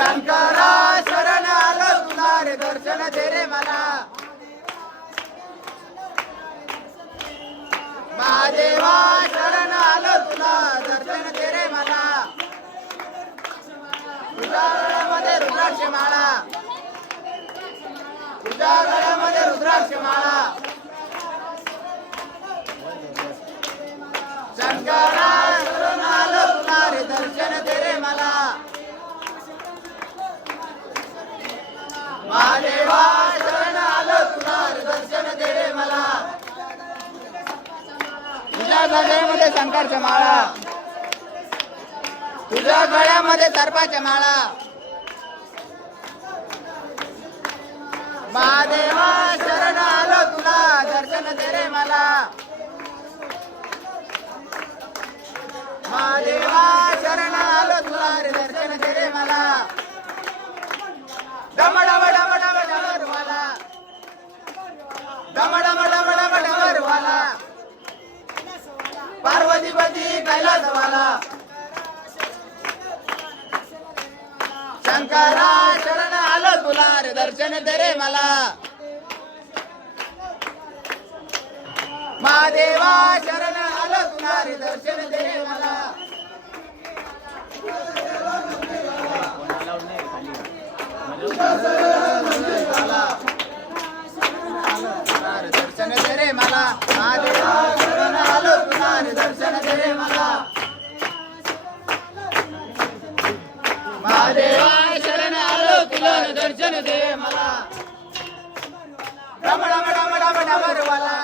शंकरा शरण आलो तुला रे दर्शन दे रे मला महादेवा शरण आलो तुला दर्शन दे रे मला तुझ्या गळ्यामध्ये रुद्राक्ष माळा तुझ्या गळ्यामध्ये रुद्राक्ष माळा शंकरा शरण आलो तुला रे दर्शन दे रे मला महादेवा शरण आलो तुला रे दर्शन दे रे मला तुझ्या गळ्यामध्ये शंकरच्या माळा तुझ्या गळ्यामध्ये सर्पाच्या माळा महादेवा शरण आलो तुला दर्शन दे रे मला महादेवा शरण आलो तुला रे दर्शन दे रे मला डम डम डम डम डमरवाला डम डम डम डम डमरवाला पार्वतीपती कैलासवाला शंकरा शरण आलो तुला रे दर्शन दे रे मला महादेवा शरण आलो तुला रे दर्शन दे रे मला दर्शन दे रे मला महादेवा शरण आलो तुला रे दर्शन दे रे मला महादेवा शरण आलो तुला रे दर्शन दे मला डम डम डम डम डमरवाला